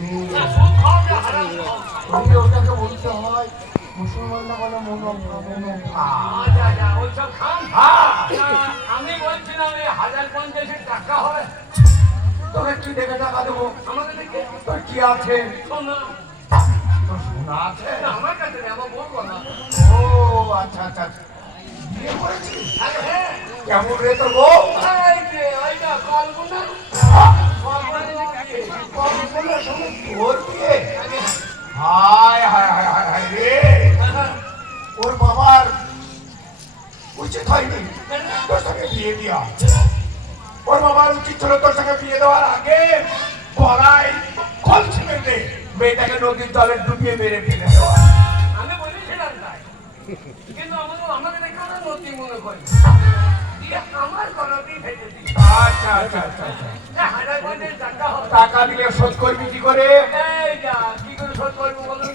নি না সুদ খাও না হারাম খাও। ওটাকে বলতে হয় মুসলমান না বলে মুনাফা। আচ্ছা আচ্ছা ওইসব খান। হ্যাঁ না, আমি বলছিলাম এই 1050 টাকা হয় তোকে কি দেখে টাকা দেবো? আমাকে দেখে তোর কি আছে? সোনা। তোর সোনা আছে? না, আমার কাছে নেই, আমার বলবো না। ও আচ্ছা আচ্ছা আচ্ছা। বিয়ে করেছিস? আরে হ্যাঁ, কেমন রে তোর বউ? এই যে এইটা কল্পনা কল্পনা নাকি? কল্পনার সঙ্গে তোর বিয়ে? হায় হায় হায় হায় হায় রে, ওর বাবার উচিত হয়নি তোর সঙ্গে বিয়ে দেওয়া। ওর বাবার উচিত ছিল তোর সঙ্গে বিয়ে দেওয়ার আগে গলায় কল ছিঁড়ে মেয়েটাকে নদীর জলে ডুবিয়ে মেরে ফেলে দেওয়া। আমি বলেছিলাম তাই, কিন্তু আমাকে দেখে ওরা নদী মনে করে দিয়ে আমার গলাতেই ফেলে দিই। আচ্ছা আচ্ছা আচ্ছা আচ্ছা। 1050 টাকা হবে। টাকা দিলে শোধ করবি কি করে? এই যা কি করে শোধ করবো বলুন?